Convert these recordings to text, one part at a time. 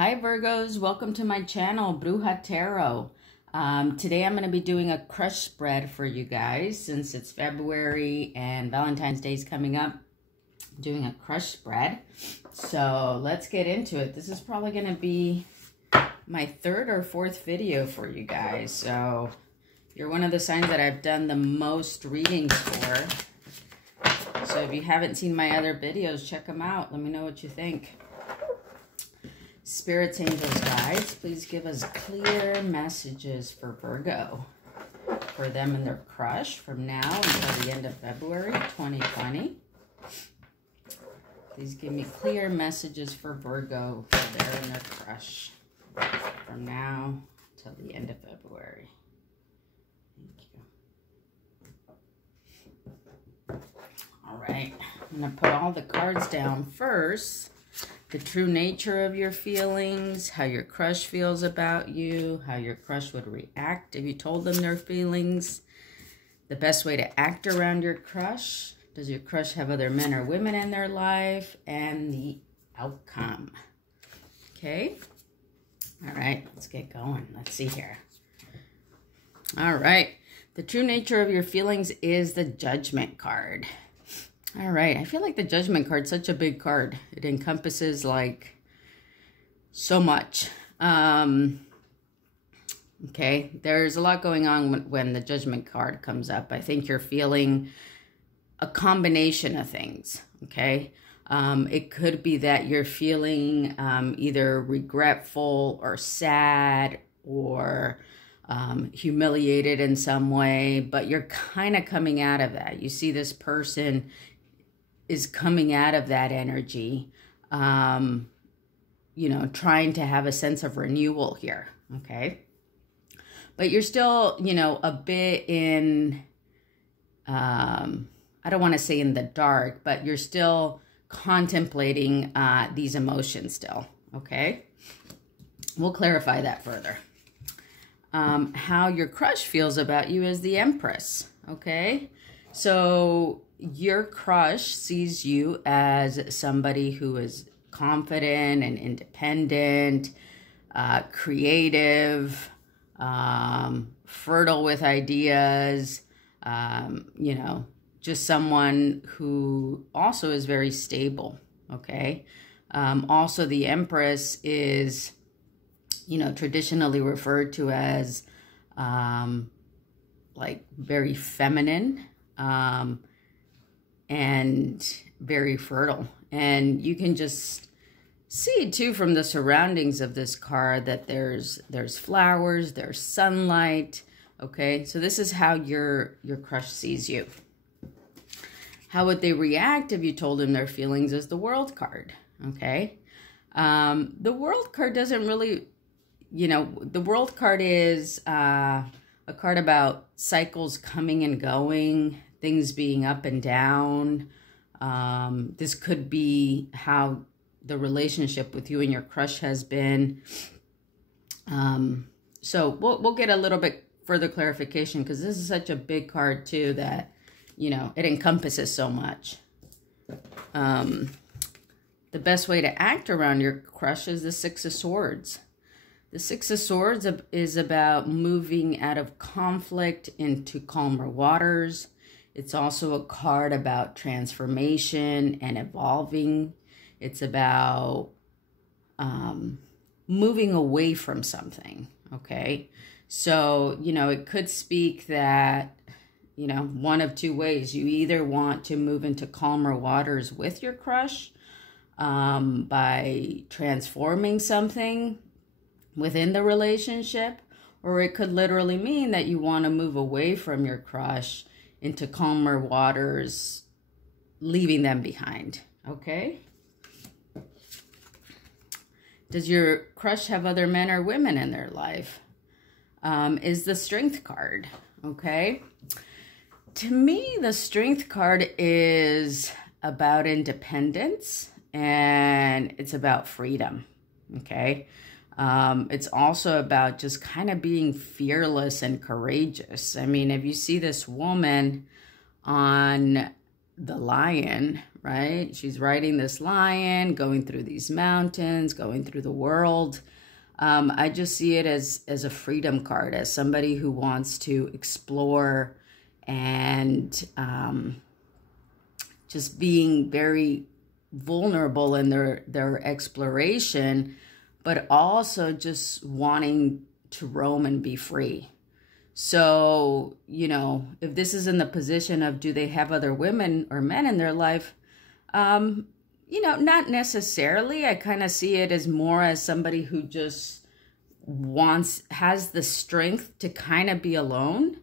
Hi Virgos, welcome to my channel, Bruja Tarot. Today I'm going to be doing a crush spread for you guys since it's February and Valentine's Day is coming up. I'm doing a crush spread. So let's get into it. This is probably going to be my third or fourth video for you guys. So you're one of the signs that I've done the most readings for. So if you haven't seen my other videos, check them out. Let me know what you think. Spirits, angels, guides, please give us clear messages for Virgo, for them and their crush from now until the end of February 2020. Please give me clear messages for Virgo, for them and their crush from now till the end of February. Thank you. All right, I'm going to put all the cards down first. The true nature of your feelings, how your crush feels about you, how your crush would react if you told them their feelings, the best way to act around your crush, does your crush have other men or women in their life, and the outcome. Okay? All right, let's get going. Let's see here. All right, the true nature of your feelings is the Judgment card. All right, I feel like the Judgment card is such a big card. It encompasses like so much. Okay, there's a lot going on when the Judgment card comes up. I think you're feeling a combination of things, okay? It could be that you're feeling either regretful or sad or humiliated in some way, but you're kind of coming out of that. You see this person is coming out of that energy, you know, trying to have a sense of renewal here, okay? But you're still, you know, a bit in, I don't want to say in the dark, but you're still contemplating these emotions still, okay? We'll clarify that further. How your crush feels about you is the Empress, okay? So your crush sees you as somebody who is confident and independent, creative, fertile with ideas, you know, just someone who also is very stable, okay? Also, the Empress is, you know, traditionally referred to as like very feminine, and very fertile. And you can just see too from the surroundings of this card that there's flowers, there's sunlight, okay? So this is how your crush sees you. How would they react if you told them their feelings is the World card, okay? The World card doesn't really, you know, the World card is a card about cycles coming and going, things being up and down. This could be how the relationship with you and your crush has been. So we'll get a little bit further clarification because this is such a big card too that, you know, it encompasses so much. The best way to act around your crush is the Six of Swords. The Six of Swords is about moving out of conflict into calmer waters. It's also a card about transformation and evolving. It's about moving away from something, okay? So, you know, it could speak that, you know, one of two ways. You either want to move into calmer waters with your crush by transforming something within the relationship, or it could literally mean that you want to move away from your crush into calmer waters, leaving them behind, okay? Does your crush have other men or women in their life? Is the Strength card, okay? To me, the Strength card is about independence and it's about freedom, okay? It's also about just kind of being fearless and courageous. I mean, if you see this woman on the lion, right? She's riding this lion, going through these mountains, going through the world. I just see it as a freedom card, as somebody who wants to explore and just being very vulnerable in their exploration, but also just wanting to roam and be free. So, you know, if this is in the position of, do they have other women or men in their life? You know, not necessarily. I kind of see it as more as somebody who just has the strength to kind of be alone,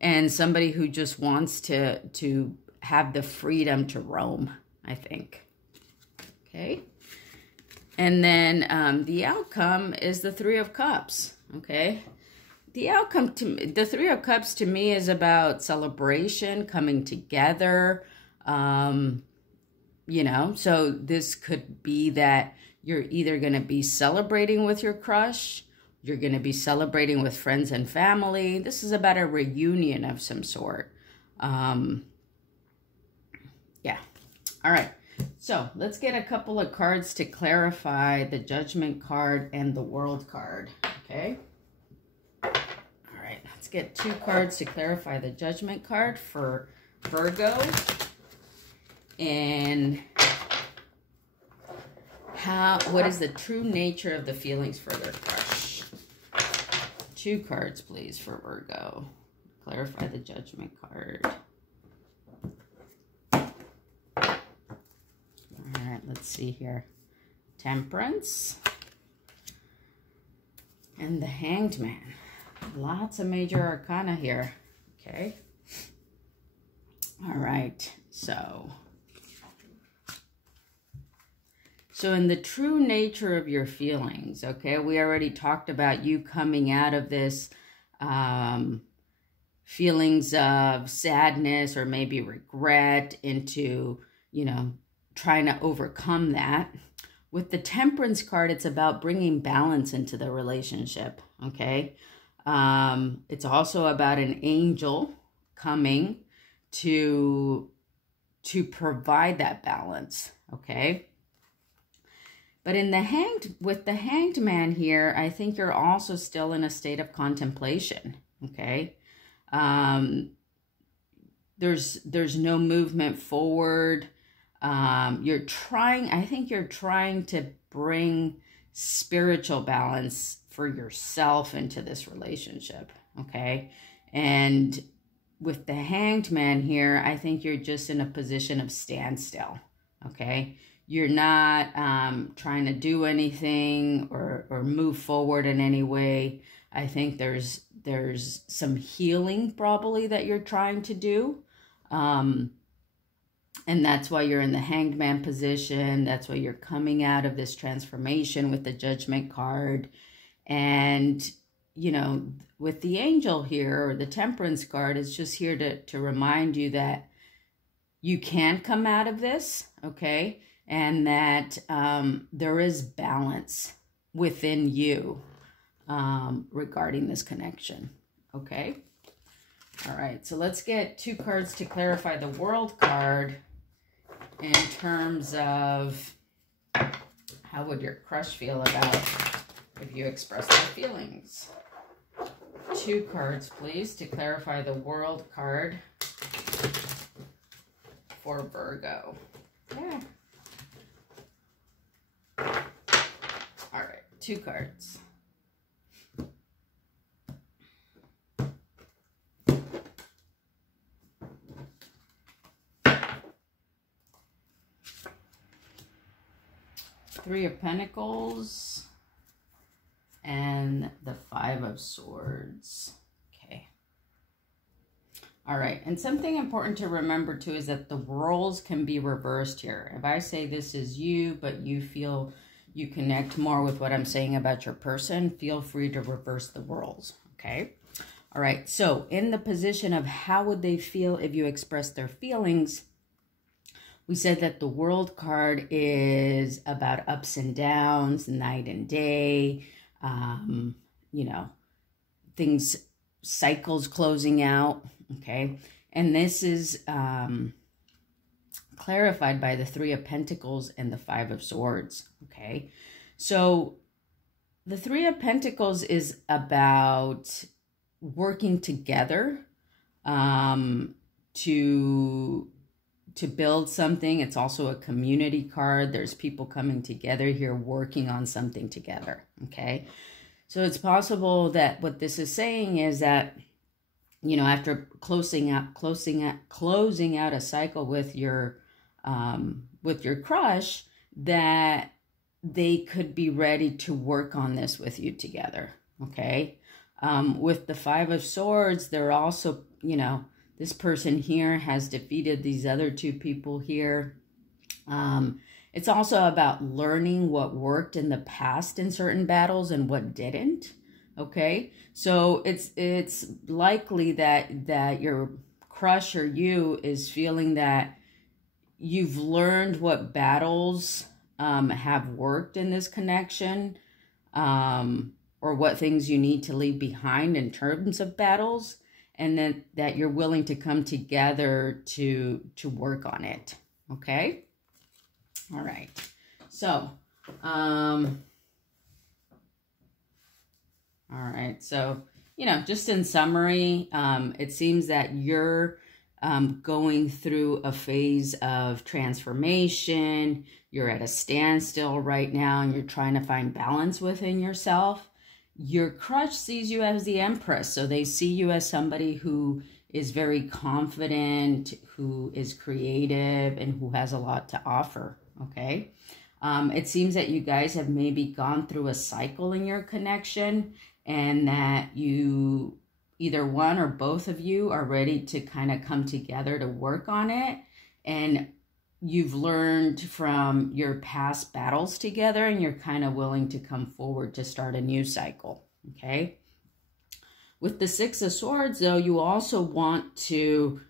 and somebody who just wants to have the freedom to roam, I think. Okay. And then the outcome is the Three of Cups. Okay. The outcome the Three of Cups to me is about celebration, coming together. You know, so this could be that you're either going to be celebrating with your crush, you're going to be celebrating with friends and family. This is about a reunion of some sort. Yeah. All right. So let's get a couple of cards to clarify the Judgment card and the World card. Okay. All right. Let's get 2 cards to clarify the Judgment card for Virgo. And what is the true nature of the feelings for their crush? 2 cards, please, for Virgo. Clarify the Judgment card. All right, let's see here. Temperance. And the Hanged Man. Lots of major arcana here. Okay. All right, so in the true nature of your feelings, okay, we already talked about you coming out of this feelings of sadness or maybe regret into, you know, trying to overcome that. With the Temperance card, it's about bringing balance into the relationship, okay? It's also about an angel coming to provide that balance, okay? But with the Hanged Man here, I think you're also still in a state of contemplation, okay? There's no movement forward. I think you're trying to bring spiritual balance for yourself into this relationship, okay? And with the Hanged Man here, I think you're just in a position of standstill, okay? You're not trying to do anything or move forward in any way. I think there's some healing probably that you're trying to do. And that's why you're in the Hanged Man position. That's why you're coming out of this transformation with the Judgment card. And, you know, with the Angel here, or the Temperance card, is just here to remind you that you can come out of this, okay? And that there is balance within you regarding this connection, okay? All right, so let's get 2 cards to clarify the World card in terms of how would your crush feel about if you express their feelings. 2 cards, please, to clarify the World card for Virgo. Yeah. All right, 2 cards. Three of Pentacles and the 5 of Swords. Okay. All right. And something important to remember too is that the roles can be reversed here. If I say this is you, but you feel you connect more with what I'm saying about your person, feel free to reverse the roles. Okay. All right. So in the position of how would they feel if you express their feelings, we said that the World card is about ups and downs, night and day, you know, things, cycles closing out, okay? And this is clarified by the Three of Pentacles and the Five of Swords, okay? So the Three of Pentacles is about working together to build something. It's also a community card. There's people coming together here working on something together, okay? So it's possible that what this is saying is that, you know, after closing out a cycle with your crush, that they could be ready to work on this with you together, okay? With the Five of Swords, they're also, you know, this person here has defeated these other two people here. It's also about learning what worked in the past in certain battles and what didn't, okay? So it's likely that your crush or you is feeling that you've learned what battles have worked in this connection, or what things you need to leave behind in terms of battles, and then that you're willing to come together to work on it, okay? All right. So, all right. So, you know, just in summary, it seems that you're going through a phase of transformation. You're at a standstill right now, and you're trying to find balance within yourself. Your crush sees you as the Empress, so they see you as somebody who is very confident, who is creative, and who has a lot to offer, okay? It seems that you guys have maybe gone through a cycle in your connection, and that you, either one or both of you, are ready to kind of come together to work on it, and you've learned from your past battles together, and you're kind of willing to come forward to start a new cycle, okay? With the Six of Swords, though, you also want to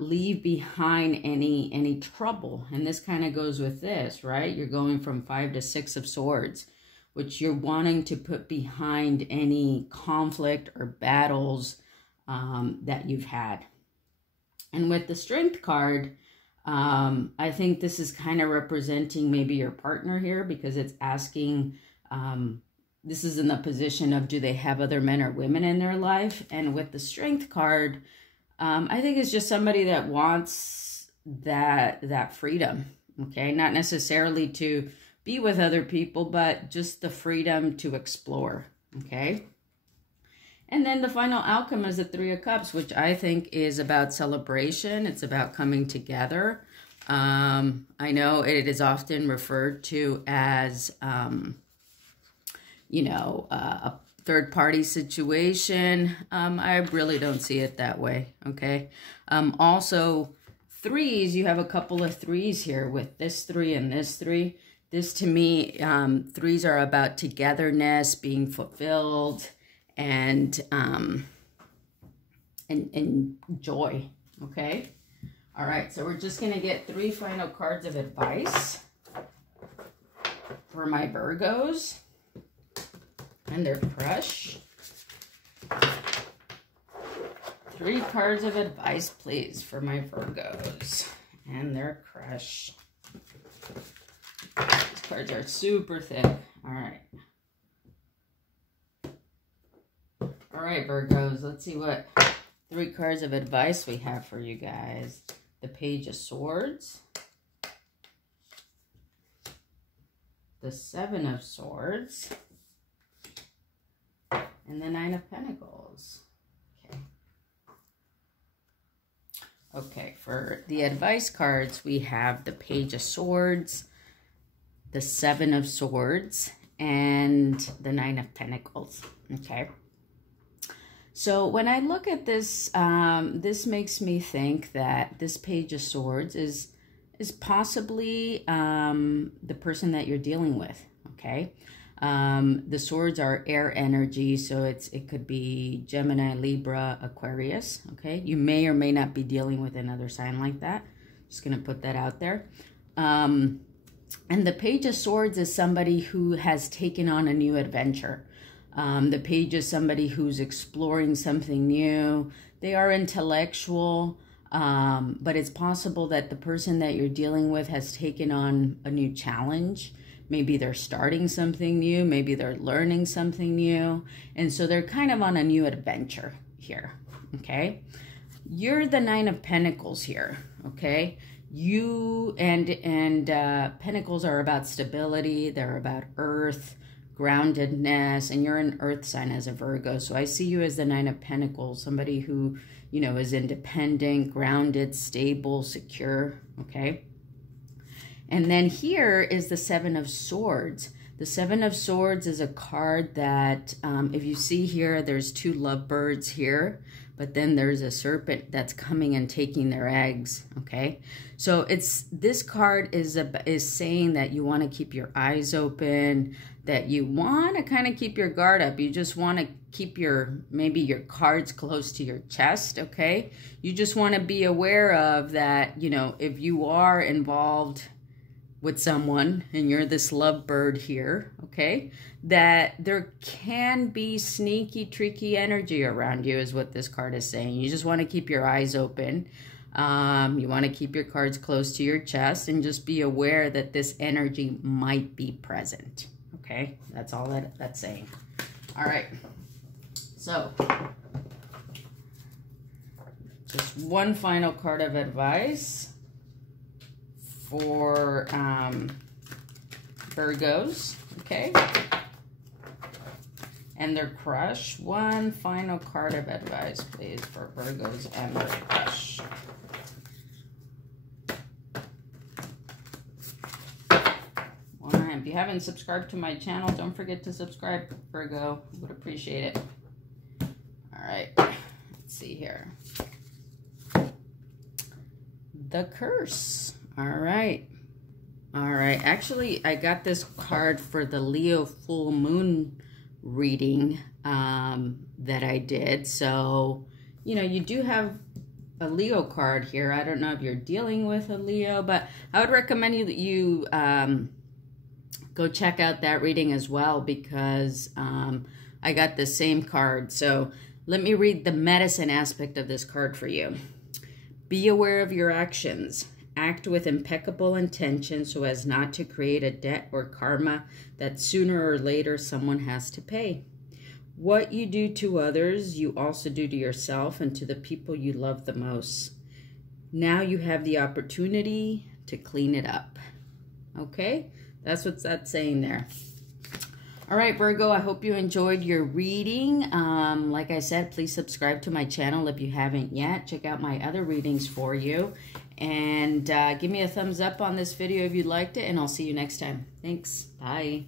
leave behind any trouble, and this kind of goes with this, right? You're going from Five to Six of Swords, which you're wanting to put behind any conflict or battles that you've had. And with the Strength card, I think this is kind of representing maybe your partner here, because it's asking, this is in the position of, do they have other men or women in their life? And with the Strength card, I think it's just somebody that wants that freedom, okay? Not necessarily to be with other people, but just the freedom to explore, okay? And then the final outcome is the Three of Cups, which I think is about celebration. It's about coming together. I know it is often referred to as, you know, a third-party situation. I really don't see it that way, okay? Also, threes, you have a couple of threes here with this three and this three. This, to me, threes are about togetherness, being fulfilled, and joy, okay? All right, so we're just going to get 3 final cards of advice for my Virgos and their crush. 3 cards of advice, please, for my Virgos and their crush. These cards are super thick. All right. All right, Virgos, let's see what 3 cards of advice we have for you guys. The Page of Swords, the Seven of Swords, and the Nine of Pentacles. Okay. Okay, for the advice cards, we have the Page of Swords, the Seven of Swords, and the Nine of Pentacles. Okay. So when I look at this, this makes me think that this Page of Swords is possibly the person that you're dealing with, okay? The swords are air energy, so it could be Gemini, Libra, Aquarius, okay? You may or may not be dealing with another sign like that. Just going to put that out there. And the Page of Swords is somebody who has taken on a new adventure. The Page is somebody who's exploring something new. They are intellectual. But it's possible that the person that you're dealing with has taken on a new challenge. Maybe they're starting something new. Maybe they're learning something new. And so they're kind of on a new adventure here, okay? You're the Nine of Pentacles here, okay? You and Pentacles are about stability. They're about earth, groundedness, and you're an earth sign as a Virgo. So I see you as the Nine of Pentacles, somebody who, you know, is independent, grounded, stable, secure, okay? And then here is the Seven of Swords. The Seven of Swords is a card that, if you see here, there's two lovebirds here, but then there's a serpent that's coming and taking their eggs, okay? So this card is saying that you want to keep your eyes open, that you want to kind of keep your guard up. You just want to keep maybe your cards close to your chest, okay? You just want to be aware of that, you know, if you are involved with someone and you're this lovebird here, okay, that there can be sneaky, tricky energy around you is what this card is saying. You just want to keep your eyes open. You want to keep your cards close to your chest and just be aware that this energy might be present, okay? That's all that's saying. All right, so just one final card of advice for Virgos, okay? And their crush. One final card of advice, please, for Virgos and their crush. All right, if you haven't subscribed to my channel, don't forget to subscribe, Virgo. Would appreciate it. All right, let's see here. The Curse. All right. Actually, I got this card for the Leo full moon reading that I did. So, you know, you do have a Leo card here. I don't know if you're dealing with a Leo, but I would recommend you go check out that reading as well, because I got the same card. So let me read the medicine aspect of this card for you. Be aware of your actions. Act with impeccable intention so as not to create a debt or karma that sooner or later someone has to pay. What you do to others, you also do to yourself and to the people you love the most. Now you have the opportunity to clean it up. Okay? That's what that's saying there. All right, Virgo, I hope you enjoyed your reading. Like I said, please subscribe to my channel if you haven't yet. Check out my other readings for you. And give me a thumbs up on this video if you liked it, and I'll see you next time. Thanks. Bye.